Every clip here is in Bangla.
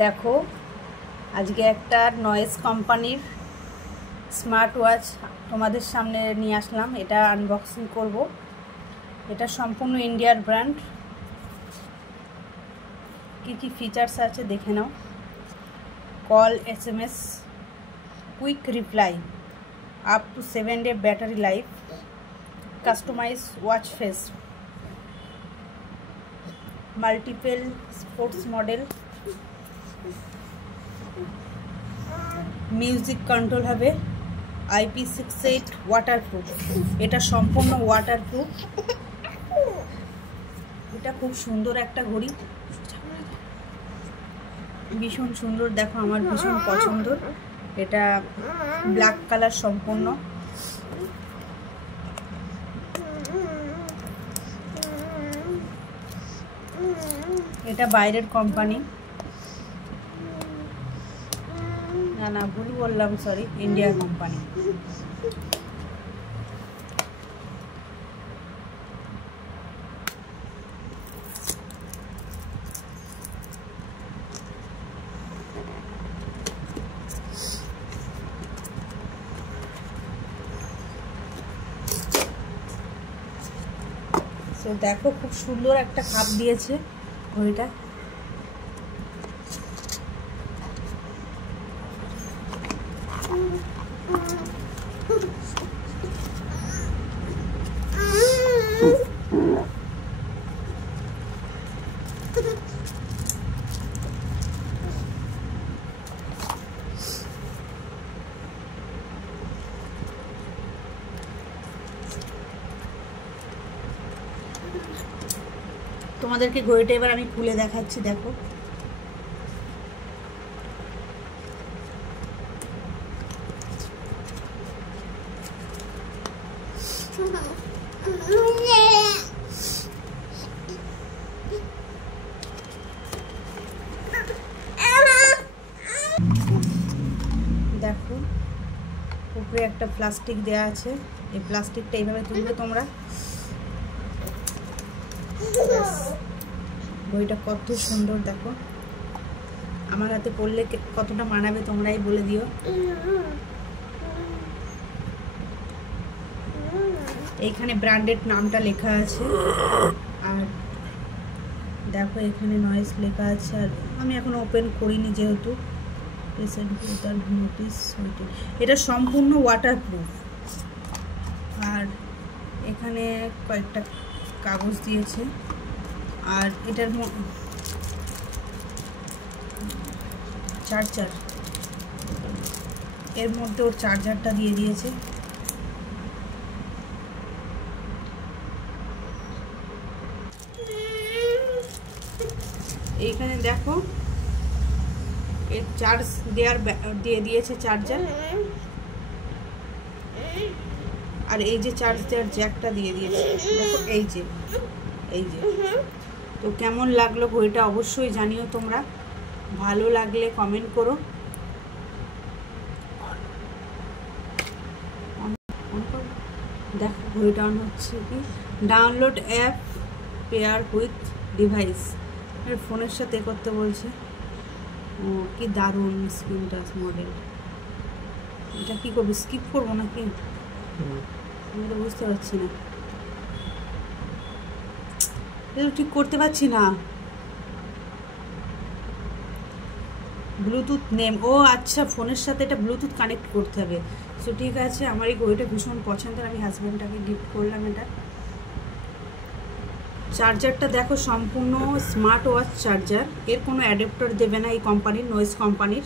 দেখো আজকে একটা নয়েজ কোম্পানির স্মার্ট ওয়াচ তোমাদের সামনে নিয়ে আসলাম। এটা আনবক্সিং করব। এটা সম্পূর্ণ ইন্ডিয়ার ব্র্যান্ড। কি কি ফিচার্স আছে দেখে নাও। Call, SMS, quick reply, up to 7 day battery life, customise watch face, multiple sports model, music control হবে, IP68 ওয়াটারপ্রুফ। এটা সম্পূর্ণ ওয়াটারপ্রুফ। এটা খুব সুন্দর একটা ঘড়ি, ভীষণ সুন্দর। দেখো আমার ভীষণ পছন্দ। এটা ব্ল্যাক কালার সম্পূর্ণ। এটা বাইরের কোম্পানি, না ভুল বললাম, সরি, ইন্ডিয়ার কোম্পানি। তো দেখো খুব সুন্দর একটা খাপ দিয়েছে ঘড়িটা। তোমাদেরকে ঘড়িটা এবার আমি খুলে দেখাচ্ছি। দেখো দেখো উপরে একটা প্লাস্টিক দেয়া আছে। এই প্লাস্টিকটা এইভাবে তুলবে তোমরা। বইটা কত সুন্দর দেখো। আমার হাতে পড়লে কতটা মানাবে তোমরাই বলে দিও। এইখানে ব্র্যান্ডেড নামটা লেখা আছে, আর দেখো এখানে নয়েজ লেখা আছে। আর আমি এখন ওপেন করিনি যেহেতু। এটা সম্পূর্ণ ওয়াটারপ্রুফ। আর এখানে কয়েকটা কাগজ দিয়েছে। আর এটার চার্জার, এর মধ্যে ওর চার্জারটা দিয়ে দিয়েছে। এইখানে দেখো এর চার্জ দিয়ে দিয়েছে চার্জার। আর এই যে চার্জ দেওয়ার জ্যাকটা দিয়ে দিয়েছে। দেখো এই যে তো কেমন লাগলো ঘড়িটা অবশ্যই জানিও তোমরা। ভালো লাগলে কমেন্ট করো। দেখো ঘড়িটা অন হচ্ছে কি। Download app, pair with device. ফোনের সাথে করতে বলছে। ও কি দারুণ স্ক্রিন টাচ মডেল। এটা কি করবো, স্কিপ করবো নাকি আমি তো বুঝতে পারছি না। ঠিক করতে পারছি না। ব্লুটুথ নেম, ও আচ্ছা ফোনের সাথে এটা ব্লুটুথ কানেক্ট করতে হবে। সো ঠিক আছে, আমার এই ঘড়িটা ভীষণ পছন্দের। আমি হাজব্যান্ডটাকে গিফট করলাম এটা। চার্জারটা দেখো সম্পূর্ণ স্মার্ট ওয়াচ চার্জার। এর কোনো অ্যাডাপ্টার দেবে না এই কোম্পানির, নয়েজ কোম্পানির।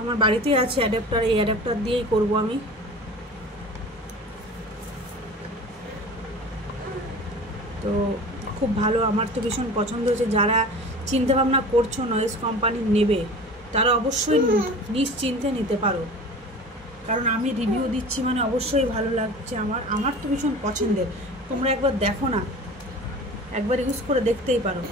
আমার বাড়িতেই আছে অ্যাডাপ্টার। এই অ্যাডাপ্টার দিয়েই করব আমি। তো খুব ভালো, আমার তো ভীষণ পছন্দ হয়েছে। যারা চিন্তাভাবনা করছো নয়েজ কোম্পানির নেবে, তারা অবশ্যই নিশ্চিন্তে নিতে পারো। কারণ আমি রিভিউ দিচ্ছি মানে অবশ্যই ভালো লাগছে আমার তো ভীষণ পছন্দের। তোমরা একবার দেখো না, একবার ইউজ করে দেখতেই পারো।